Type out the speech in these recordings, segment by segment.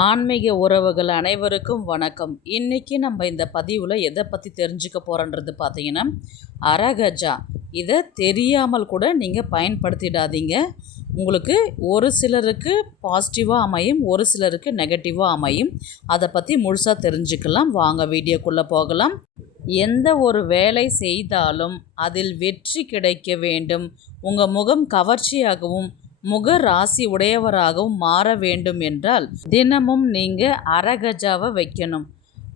ஆன்மீக உறவுகள் அனைவருக்கும் வணக்கம். இன்றைக்கி நம்ம இந்த பதிவில் எதை பற்றி தெரிஞ்சுக்க போகிறோன்றது பார்த்தீங்கன்னா, அரகஜா. இதை தெரியாமல் கூட நீங்கள் பயன்படுத்திடாதீங்க. உங்களுக்கு ஒரு சிலருக்கு பாசிட்டிவாக அமையும், ஒரு சிலருக்கு நெகட்டிவாக அமையும். அதை பற்றி முழுசாக தெரிஞ்சுக்கலாம். வாங்க வீடியோக்குள்ளே போகலாம். எந்த ஒரு வேலை செய்தாலும் அதில் வெற்றி கிடைக்க வேண்டும், உங்கள் முகம் கவர்ச்சியாகவும் முக ராசி உடையவராகவும் மாற வேண்டும் என்றால் தினமும் நீங்கள் அரகஜாவை வைக்கணும்.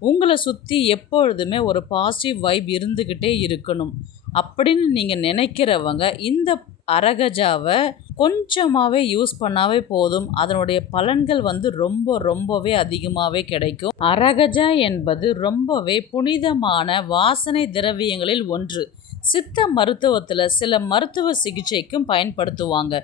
உங்களை சுற்றி எப்பொழுதுமே ஒரு பாசிட்டிவ் வைப் இருந்துக்கிட்டே இருக்கணும் அப்படின்னு நீங்கள் நினைக்கிறவங்க இந்த அரகஜாவை கொஞ்சமாகவே யூஸ் பண்ணாவே போதும். அதனுடைய பலன்கள் ரொம்பவே அதிகமாகவே கிடைக்கும். அரகஜா என்பது ரொம்பவே புனிதமான வாசனை திரவியங்களில் ஒன்று. சித்த மருத்துவத்தில் சில மருத்துவ சிகிச்சைக்கும் பயன்படுத்துவாங்க.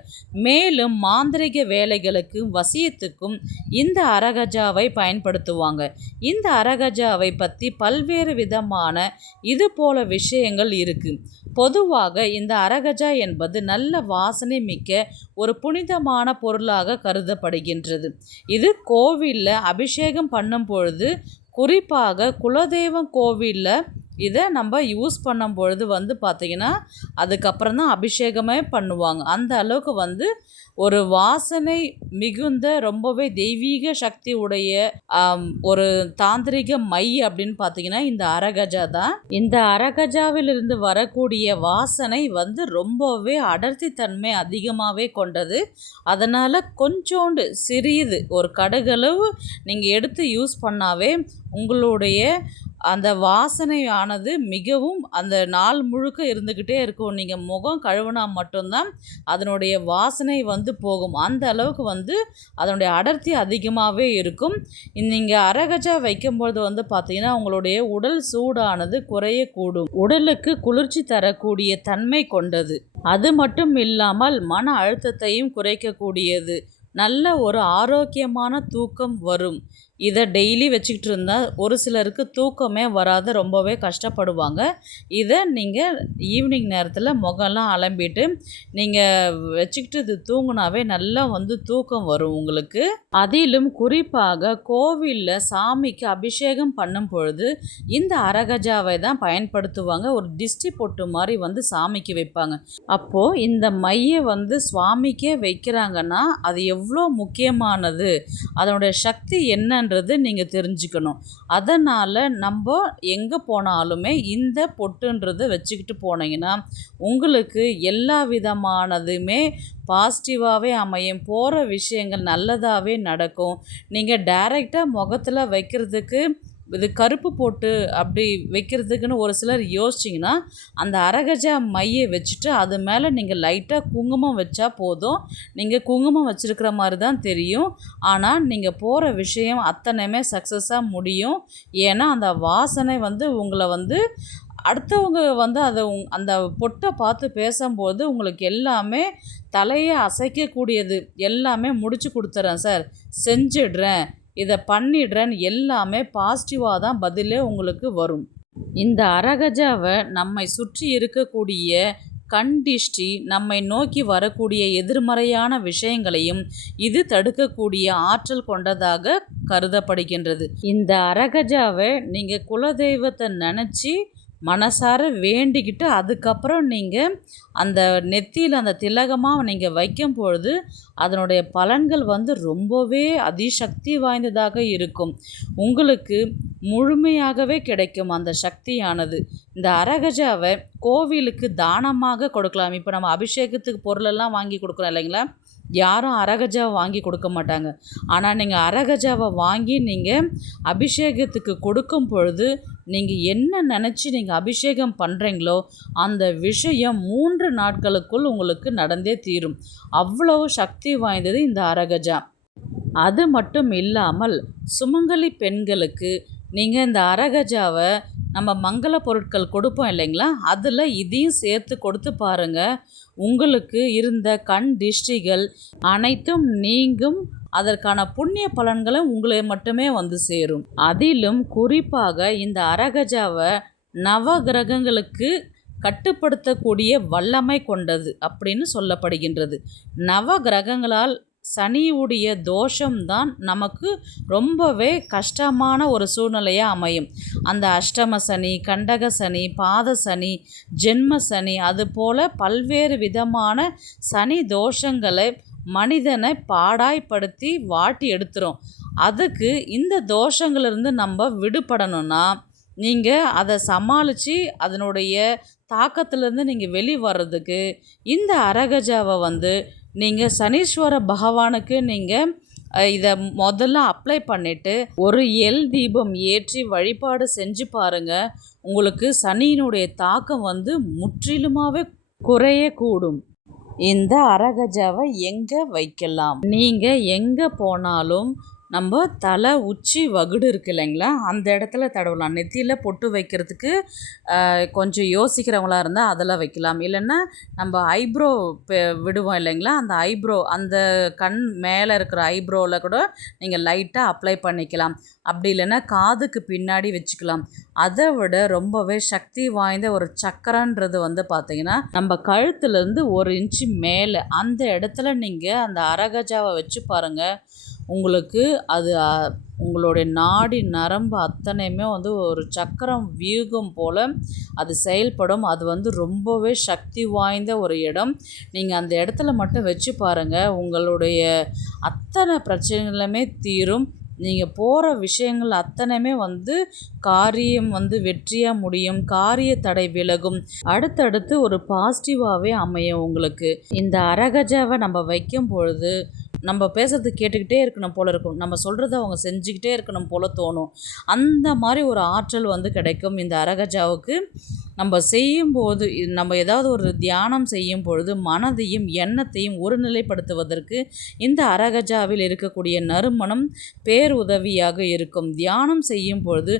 மேலும் மாந்திரிக வேலைகளுக்கும் வசியத்துக்கும் இந்த அரகஜாவை பயன்படுத்துவாங்க. இந்த அரகஜாவை பற்றி பல்வேறு விதமான இது போல விஷயங்கள் இருக்குது. பொதுவாக இந்த அரகஜா என்பது நல்ல வாசனை மிக்க ஒரு புனிதமான பொருளாக கருதப்படுகின்றது. இது கோவிலில் அபிஷேகம் பண்ணும் பொழுது, குறிப்பாக குலதெய்வம் கோவிலில் இதை நம்ம யூஸ் பண்ணும் பொழுது பார்த்திங்கன்னா அதுக்கப்புறம் தான் அபிஷேகமே பண்ணுவாங்க. அந்த அளவுக்கு ஒரு வாசனை மிகுந்த ரொம்பவே தெய்வீக சக்தி உடைய ஒரு தாந்திரிக மை அப்படின்னு பார்த்திங்கன்னா இந்த அரகஜா தான். இந்த அரகஜாவிலிருந்து வரக்கூடிய வாசனை ரொம்பவே அடர்த்தி தன்மை அதிகமாகவே கொண்டது. அதனால் கொஞ்சோண்டு சிறியது ஒரு கடுகளவு நீங்கள் எடுத்து யூஸ் பண்ணாவே உங்களுடைய அந்த வாசனையானது மிகவும் அந்த நாள் முழுக்க இருந்துக்கிட்டே இருக்கும். நீங்கள் முகம் கழுவினா மட்டும்தான் அதனுடைய வாசனை போகும். அந்த அளவுக்கு அதனுடைய அடர்த்தி அதிகமாகவே இருக்கும். நீங்கள் அரகஜா வைக்கும்போது பார்த்தீங்கன்னா உங்களுடைய உடல் சூடானது குறையக்கூடும். உடலுக்கு குளிர்ச்சி தரக்கூடிய தன்மை கொண்டது. அது மட்டும் இல்லாமல் மன அழுத்தத்தையும் குறைக்கக்கூடியது. நல்ல ஒரு ஆரோக்கியமான தூக்கம் வரும். இதை டெய்லி வச்சுக்கிட்டு இருந்தால் ஒரு சிலருக்கு தூக்கமே வராது, ரொம்பவே கஷ்டப்படுவாங்க. இதை நீங்கள் ஈவினிங் நேரத்தில் முகம்லாம் அலம்பிட்டு நீங்கள் வச்சுக்கிட்டு இது தூங்கினாவே நல்லா தூக்கம் வரும் உங்களுக்கு. அதிலும் குறிப்பாக கோவிலில் சாமிக்கு அபிஷேகம் பண்ணும் பொழுது இந்த அரகஜாவை தான் பயன்படுத்துவாங்க. ஒரு டிஸ்டி பொட்டு மாதிரி சாமிக்கு வைப்பாங்க. அப்போது இந்த மையை சுவாமிக்கே வைக்கிறாங்கன்னா அது எவ்வளோ முக்கியமானது, அதனுடைய சக்தி என்னன்றது நீங்கள் தெரிஞ்சுக்கணும். அதனால் நம்ம எங்கே போனாலுமே இந்த பொட்டுன்றது வச்சுக்கிட்டு போனீங்கன்னா உங்களுக்கு எல்லா விதமானதுமே பாசிட்டிவாகவே அமையும். போகிற விஷயங்கள் நல்லதாகவே நடக்கும். நீங்கள் டைரெக்டாக முகத்தில் வைக்கிறதுக்கு இது கருப்பு போட்டு அப்படி வைக்கிறதுக்குன்னு ஒரு சிலர் யோசிச்சிங்கன்னா அந்த அரகஜா மையை வச்சுட்டு அது மேலே நீங்கள் லைட்டாக குங்குமம் வச்சா போதும். நீங்கள் குங்குமம் வச்சுருக்கிற மாதிரி தான் தெரியும். ஆனால் நீங்கள் போகிற விஷயம் அத்தனையுமே சக்ஸஸாக முடியும். ஏன்னா அந்த வாசனை உங்களை அடுத்தவங்க அதை அந்த பொட்டை பார்த்து பேசும்போது உங்களுக்கு எல்லாமே தலையை அசைக்கக்கூடியது, எல்லாமே முடிச்சு கொடுத்துட்றேன் சார், செஞ்சிடுறேன், இதை பண்ணிடுறேன்னு எல்லாமே பாசிட்டிவாக தான் பதிலே உங்களுக்கு வரும். இந்த அரகஜாவை நம்மை சுற்றி இருக்கக்கூடிய கண்டிஷ்டி, நம்மை நோக்கி வரக்கூடிய எதிர்மறையான விஷயங்களையும் இது தடுக்கக்கூடிய ஆற்றல் கொண்டதாக கருதப்படுகின்றது. இந்த அரகஜாவை நீங்கள் குலதெய்வத்தை நினச்சி மனசார வேண்டிக்கிட்டு அதுக்கப்புறம் நீங்கள் அந்த நெத்தியில் அந்த திலகமாக நீங்கள் வைக்கும் பொழுது அதனுடைய பலன்கள் ரொம்பவே அதிசக்தி வாய்ந்ததாக இருக்கும். உங்களுக்கு முழுமையாகவே கிடைக்கும் அந்த சக்தியானது. இந்த அரகஜாவை கோவிலுக்கு தானமாக கொடுக்கலாம். இப்போ நம்ம அபிஷேகத்துக்கு பொருளெல்லாம் வாங்கி கொடுக்குறோம் இல்லைங்களா, யாரும் அரகஜாவை வாங்கி கொடுக்க மாட்டாங்க. ஆனால் நீங்கள் அரகஜாவை வாங்கி நீங்கள் அபிஷேகத்துக்கு கொடுக்கும் பொழுது நீங்கள் என்ன நினச்சி நீங்கள் அபிஷேகம் பண்ணுறீங்களோ அந்த விஷயம் 3 நாட்களுக்குள் உங்களுக்கு நடந்தே தீரும். அவ்வளவு சக்தி வாய்ந்தது இந்த அரகஜா. அது மட்டும் இல்லாமல் சுமங்கலி பெண்களுக்கு நீங்கள் இந்த அரகஜாவை நம்ம மங்கள பொருட்கள் கொடுப்போம் இல்லைங்களா, அதில் இதையும் சேர்த்து கொடுத்து பாருங்கள். உங்களுக்கு இருந்த கண் திஷ்டிகள் அனைத்தும் நீங்கும். அதற்கான புண்ணிய பலன்களும் உங்களை மட்டுமே சேரும். அதிலும் குறிப்பாக இந்த அரகஜாவை நவ கிரகங்களுக்கு கட்டுப்படுத்தக்கூடிய வல்லமை கொண்டது அப்படின்னு சொல்லப்படுகின்றது. நவ கிரகங்களால் சனியுடைய தோஷம்தான் நமக்கு ரொம்பவே கஷ்டமான ஒரு சூழ்நிலையாக அமையும். அந்த அஷ்டம சனி, கண்டக சனி, பாத சனி, ஜென்ம சனி, அதுபோல் பல்வேறு விதமான சனி தோஷங்களை மனிதனை பாடாய்ப்படுத்தி வாட்டி எடுத்துரும். அதுக்கு இந்த தோஷங்களிலிருந்து நம்ம விடுபடணும்னா நீங்கள் அதை சமாளித்து அதனுடைய தாக்கத்திலேருந்து நீங்கள் வெளிவரதுக்கு இந்த அரகஜாவை நீங்கள் சனீஸ்வர பகவானுக்கு நீங்கள் இதை முதல்ல அப்ளை பண்ணிவிட்டு ஒரு எல் தீபம் ஏற்றி வழிபாடு செஞ்சு பாருங்கள். உங்களுக்கு சனியினுடைய தாக்கம் முற்றிலுமாகவே குறையக்கூடும். இந்த அரகஜாவை எங்கே வைக்கலாம்? நீங்கள் எங்கே போனாலும் நம்ம தலை உச்சி வகுடு இருக்கு இல்லைங்களா, அந்த இடத்துல தடவலாம். நெத்தியில் பொட்டு வைக்கிறதுக்கு கொஞ்சம் யோசிக்கிறவங்களா இருந்தால் அதில் வைக்கலாம். இல்லைன்னா நம்ம ஐப்ரோ விடுவோம் இல்லைங்களா, அந்த ஐப்ரோ அந்த கண் மேலே இருக்கிற ஐப்ரோவில் கூட நீங்கள் லைட்டாக அப்ளை பண்ணிக்கலாம். அப்படி இல்லைன்னா காதுக்கு பின்னாடி வச்சுக்கலாம். அதை விட ரொம்பவே சக்தி வாய்ந்த ஒரு சக்கரன்றது பார்த்திங்கன்னா நம்ம கழுத்துலேருந்து 1 இன்ச்சு மேலே அந்த இடத்துல நீங்கள் அந்த அரகஜாவை வச்சு பாருங்கள். உங்களுக்கு அது உங்களுடைய நாடி நரம்பு அத்தனையுமே ஒரு சக்கரம் வியூகம் போல் அது செயல்படும். அது ரொம்பவே சக்தி வாய்ந்த ஒரு இடம். நீங்கள் அந்த இடத்துல மட்டும் வச்சு பாருங்கள், உங்களுடைய அத்தனை பிரச்சனைகளுமே தீரும். நீங்கள் போகிற விஷயங்கள் அத்தனையுமே காரியம் வெற்றியாக முடியும். காரிய தடை விலகும். அடுத்தடுத்து ஒரு பாசிட்டிவாகவே அமையும் உங்களுக்கு. இந்த அரகஜாவை நம்ம வைக்கும் பொழுது நம்ம பேசுறது கேட்டுக்கிட்டே இருக்கணும் போல் இருக்கும். நம்ம சொல்கிறத அவங்க செஞ்சுக்கிட்டே இருக்கணும் போல் தோணும். அந்த மாதிரி ஒரு ஆற்றல் கிடைக்கும் இந்த அரகஜாவுக்கு. நம்ம செய்யும்போது நம்ம ஏதாவது ஒரு தியானம் செய்யும் பொழுது மனதையும் எண்ணத்தையும் ஒருநிலைப்படுத்துவதற்கு இந்த அரகஜாவில் இருக்கக்கூடிய நறுமணம் பேருதவியாக இருக்கும். தியானம் செய்யும் பொழுது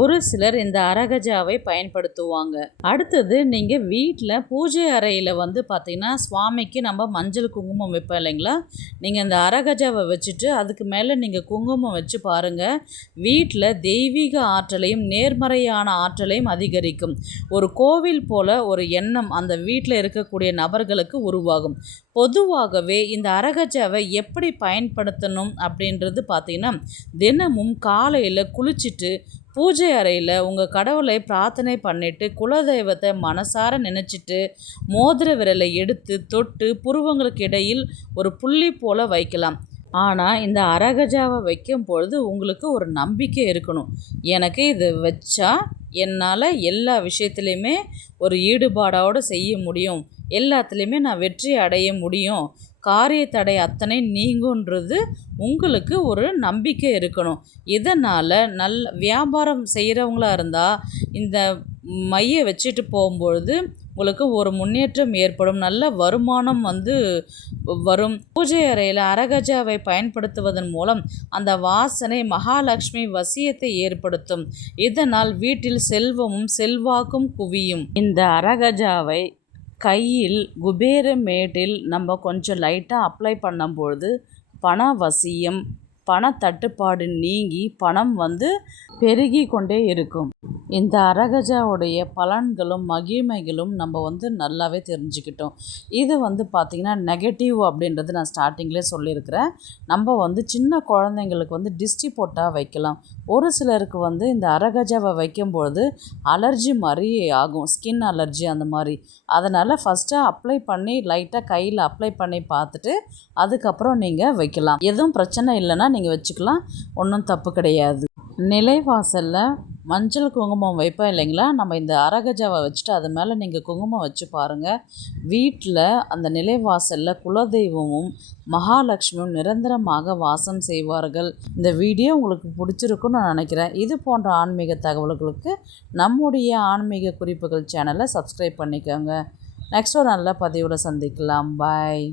ஒரு சிலர் இந்த அரகஜாவை பயன்படுத்துவாங்க. அடுத்தது நீங்கள் வீட்டில் பூஜை அறையில் பார்த்திங்கன்னா சுவாமிக்கு நம்ம மஞ்சள் குங்குமம் வைப்போம் இல்லைங்களா, நீங்கள் இந்த அரகஜாவை வச்சுட்டு அதுக்கு மேலே நீங்கள் குங்குமம் வச்சு பாருங்கள். வீட்டில் தெய்வீக ஆற்றலையும் நேர்மறையான ஆற்றலையும் அதிகரிக்கும். ஒரு கோவில் போல ஒரு எண்ணம் அந்த வீட்டில் இருக்கக்கூடிய நபர்களுக்கு உருவாகும். பொதுவாகவே இந்த அரகஜாவை எப்படி பயன்படுத்தணும் அப்படின்றது பார்த்திங்கன்னா, தினமும் காலையில் குளிச்சுட்டு பூஜை அறையில் உங்கள் கடவுளை பிரார்த்தனை பண்ணிவிட்டு குலதெய்வத்தை மனசார நினச்சிட்டு மோதிர விரலை எடுத்து தொட்டு புருவங்களுக்கு இடையில் ஒரு புள்ளி போல் வைக்கலாம். ஆனால் இந்த அரகஜாவை வைக்கும் பொழுது உங்களுக்கு ஒரு நம்பிக்கை இருக்கணும். எனக்கு இது வச்சா என்னால் எல்லா விஷயத்துலையுமே ஒரு ஈடுபாடோடு செய்ய முடியும், எல்லாத்துலேயுமே நான் வெற்றி அடைய முடியும், காரிய தடை அத்தனை நீங்குன்றது உங்களுக்கு ஒரு நம்பிக்கை இருக்கணும். இதனால் வியாபாரம் செய்கிறவங்களா இருந்தால் இந்த மையை வச்சுட்டு போகும்பொழுது உங்களுக்கு ஒரு முன்னேற்றம் ஏற்படும். நல்ல வருமானம் வரும். பூஜை அறையில் அரகஜாவை பயன்படுத்துவதன் மூலம் அந்த வாசனை மகாலட்சுமி வசியத்தை ஏற்படுத்தும். இதனால் வீட்டில் செல்வமும் செல்வாக்கும் குவியும். இந்த அரகஜாவை கையில் குபேர மேட்டில் நம்ம கொஞ்சம் லைட்டாக அப்ளை பண்ணும்பொழுது பண வசியம், பண தட்டுப்பாடு நீங்கி பணம் பெருகி கொண்டே இருக்கும். இந்த அரகஜாவுடைய பலன்களும் மகிமைகளும் நம்ம நல்லாவே தெரிஞ்சுக்கிட்டோம். இது பார்த்திங்கன்னா நெகட்டிவ் அப்படின்றது நான் ஸ்டார்டிங்லேயே சொல்லியிருக்கிறேன். நம்ம சின்ன குழந்தைங்களுக்கு டிஸ்டி போட்டால் வைக்கலாம். ஒரு சிலருக்கு இந்த அரகஜாவை வைக்கும்பொழுது அலர்ஜி மாதிரி ஆகும், ஸ்கின் அலர்ஜி அந்த மாதிரி. அதனால் ஃபஸ்ட்டு அப்ளை பண்ணி லைட்டாக கையில் அப்ளை பண்ணி பார்த்துட்டு அதுக்கப்புறம் நீங்கள் வைக்கலாம். எதுவும் பிரச்சனை இல்லைன்னா நீங்கள் வச்சுக்கலாம், ஒன்றும் தப்பு கிடையாது. நிலைவாசலில் மஞ்சள் குங்குமம் வைப்போம் இல்லைங்களா, நம்ம இந்த அரகஜாவை வச்சுட்டு அது மேலே நீங்கள் குங்குமம் வச்சு பாருங்கள். வீட்டில் அந்த நிலைவாசலில் குலதெய்வமும் மகாலட்சுமியும் நிரந்தரமாக வாசம் செய்வார்கள். இந்த வீடியோ உங்களுக்கு பிடிச்சிருக்குன்னு நான் நினைக்கிறேன். இது போன்ற ஆன்மீக தகவல்களுக்கு நம்முடைய ஆன்மீக குறிப்புகள் சேனலை சப்ஸ்கிரைப் பண்ணிக்கோங்க. நெக்ஸ்ட் ஒரு நல்ல பதிவில் சந்திக்கலாம். பாய்.